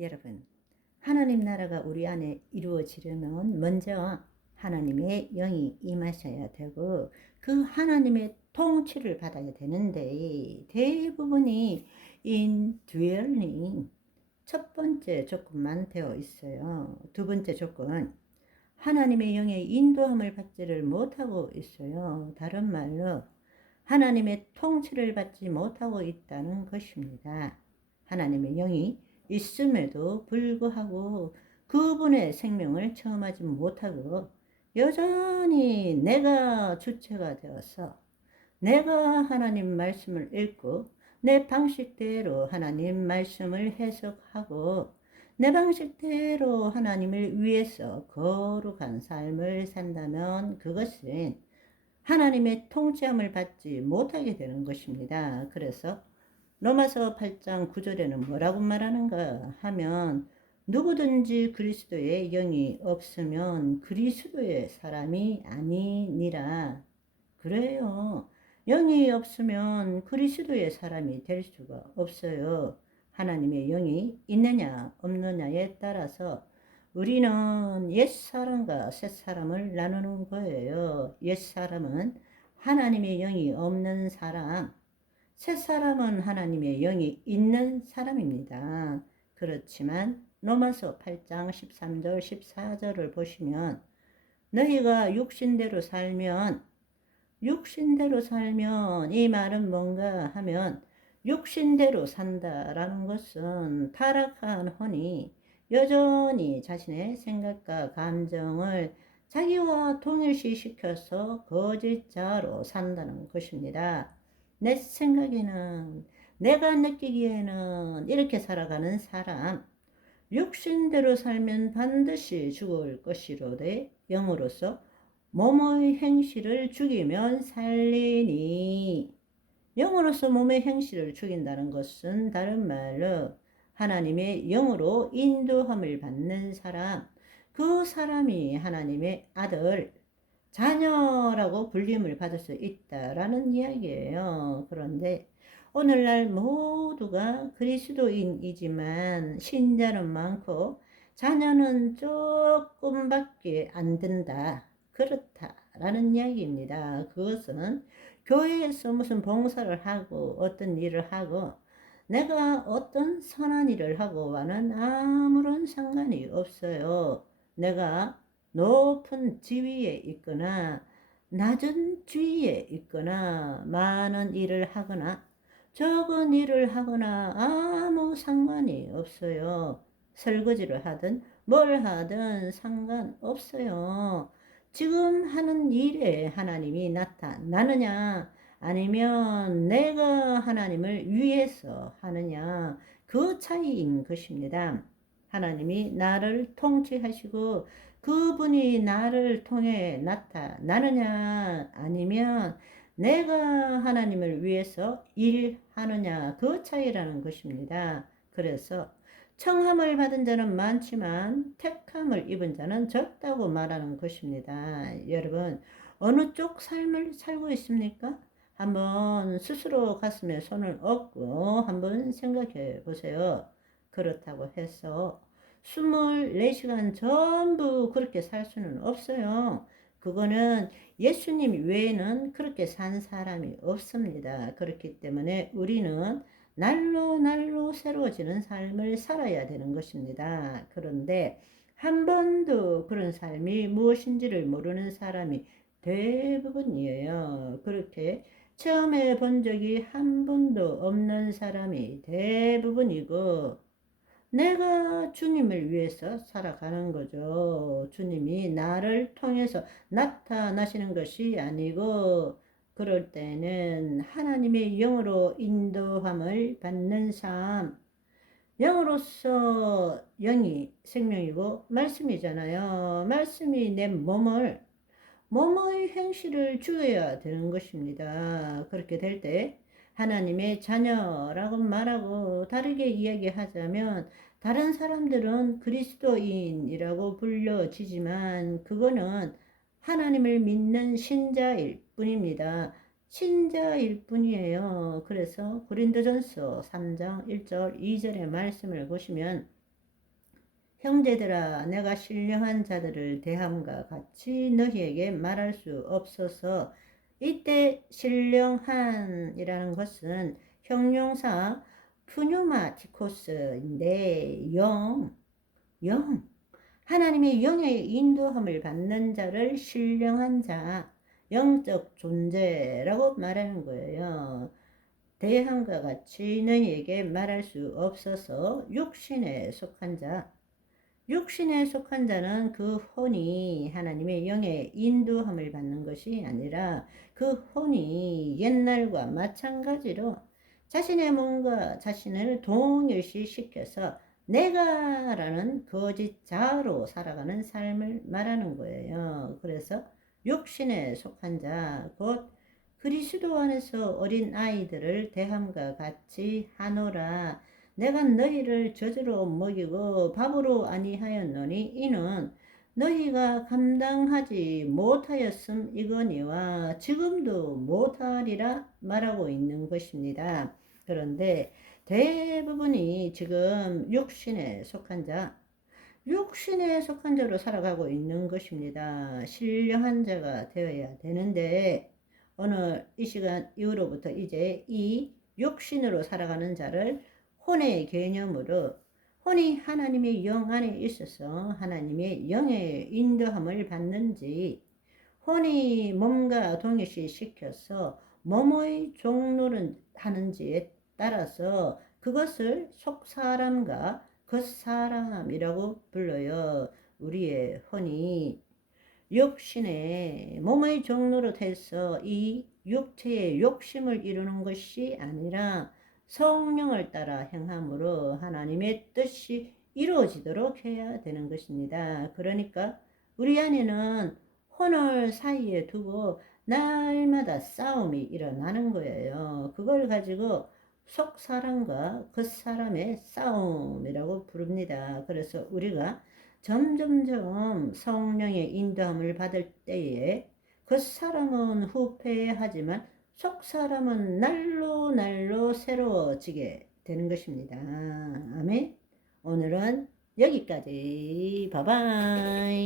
여러분, 하나님 나라가 우리 안에 이루어지려면 먼저 하나님의 영이 임하셔야 되고 그 하나님의 통치를 받아야 되는데 대부분이 indwelling 첫 번째 조건만 되어 있어요. 두 번째 조건, 하나님의 영의 인도함을 받지를 못하고 있어요. 다른 말로 하나님의 통치를 받지 못하고 있다는 것입니다. 하나님의 영이 있음에도 불구하고 그분의 생명을 체험하지 못하고 여전히 내가 주체가 되어서 내가 하나님 말씀을 읽고 내 방식대로 하나님 말씀을 해석하고 내 방식대로 하나님을 위해서 거룩한 삶을 산다면 그것은 하나님의 통치함을 받지 못하게 되는 것입니다. 그래서 로마서 8장 9절에는 뭐라고 말하는가 하면 누구든지 그리스도의 영이 없으면 그리스도의 사람이 아니니라. 그래요. 영이 없으면 그리스도의 사람이 될 수가 없어요. 하나님의 영이 있느냐 없느냐에 따라서 우리는 옛사람과 새사람을 나누는 거예요. 옛사람은 하나님의 영이 없는 사람, 새사람은 하나님의 영이 있는 사람입니다. 그렇지만 로마서 8장 13절 14절을 보시면 너희가 육신대로 살면 이 말은 뭔가 하면 육신대로 산다라는 것은 타락한 혼이 여전히 자신의 생각과 감정을 자기와 동일시시켜서 거짓자로 산다는 것입니다. 내 생각에는, 내가 느끼기에는 이렇게 살아가는 사람, 육신대로 살면 반드시 죽을 것이로되 영으로서 몸의 행실을 죽이면 살리니. 영으로서 몸의 행실을 죽인다는 것은 다른 말로 하나님의 영으로 인도함을 받는 사람, 그 사람이 하나님의 아들, 자녀라고 불림을 받을 수 있다라는 이야기예요. 그런데 오늘날 모두가 그리스도인이지만 신자는 많고 자녀는 조금밖에 안 된다. 그렇다라는 이야기입니다. 그것은 교회에서 무슨 봉사를 하고 어떤 일을 하고 내가 어떤 선한 일을 하고와는 아무런 상관이 없어요. 내가 높은 지위에 있거나 낮은 지위에 있거나 많은 일을 하거나 적은 일을 하거나 아무 상관이 없어요. 설거지를 하든 뭘 하든 상관없어요. 지금 하는 일에 하나님이 나타나느냐 아니면 내가 하나님을 위해서 하느냐 그 차이인 것입니다. 하나님이 나를 통치하시고 그분이 나를 통해 나타나느냐 아니면 내가 하나님을 위해서 일하느냐 그 차이라는 것입니다. 그래서 청함을 받은 자는 많지만 택함을 입은 자는 적다고 말하는 것입니다. 여러분, 어느 쪽 삶을 살고 있습니까? 한번 스스로 가슴에 손을 얹고 한번 생각해 보세요. 그렇다고 해서 24시간 전부 그렇게 살 수는 없어요. 그거는 예수님 외에는 그렇게 산 사람이 없습니다. 그렇기 때문에 우리는 날로 새로워지는 삶을 살아야 되는 것입니다. 그런데 한 번도 그런 삶이 무엇인지를 모르는 사람이 대부분이에요. 그렇게 체험해 본 적이 한 번도 없는 사람이 대부분이고 내가 주님을 위해서 살아가는 거죠. 주님이 나를 통해서 나타나시는 것이 아니고 그럴 때는 하나님의 영으로 인도함을 받는 삶, 영으로서 영이 생명이고 말씀이잖아요. 말씀이 내 몸의 행실을 주어야 되는 것입니다. 그렇게 될 때 하나님의 자녀라고 말하고 다르게 이야기하자면 다른 사람들은 그리스도인이라고 불려지지만 그거는 하나님을 믿는 신자일 뿐입니다. 신자일 뿐이에요. 그래서 고린도전서 3장 1절 2절의 말씀을 보시면 형제들아, 내가 신령한 자들을 대함과 같이 너희에게 말할 수 없어서. 이때 신령한이라는 것은 형용사 푸뉴마티코스인데 영, 하나님의 영의 인도함을 받는 자를 신령한 자, 영적 존재라고 말하는 거예요. 대함과 같이 너희에게 말할 수 없어서 육신에 속한 자. 육신에 속한 자는 그 혼이 하나님의 영의 인도함을 받는 것이 아니라 그 혼이 옛날과 마찬가지로 자신의 몸과 자신을 동일시시켜서 내가라는 거짓 자로 살아가는 삶을 말하는 거예요. 그래서 육신에 속한 자, 곧 그리스도 안에서 어린 아이들을 대함과 같이 하노라. 내가 너희를 젖으로 먹이고 밥으로 아니하였노니 이는 너희가 감당하지 못하였음이거니와 지금도 못하리라 말하고 있는 것입니다. 그런데 대부분이 지금 육신에 속한 자, 육신에 속한 자로 살아가고 있는 것입니다. 신령한 자가 되어야 되는데 오늘 이 시간 이후로부터 이제 이 육신으로 살아가는 자를 혼의 개념으로, 혼이 하나님의 영 안에 있어서 하나님의 영의 인도함을 받는지, 혼이 몸과 동일시 시켜서 몸의 종로를 하는지에 따라서 그것을 속사람과 겉사람이라고 불러요. 우리의 혼이 육신의 몸의 종로로 해서 이 육체의 욕심을 이루는 것이 아니라 성령을 따라 행함으로 하나님의 뜻이 이루어지도록 해야 되는 것입니다. 그러니까 우리 안에는 혼을 사이에 두고 날마다 싸움이 일어나는 거예요. 그걸 가지고 속 사람과 겉 사람의 싸움이라고 부릅니다. 그래서 우리가 점점점 성령의 인도함을 받을 때에 겉 사람은 후패하지만 속 사람은 날로 날로 새로워지게 되는 것입니다. 아멘. 오늘은 여기까지. 바이바이.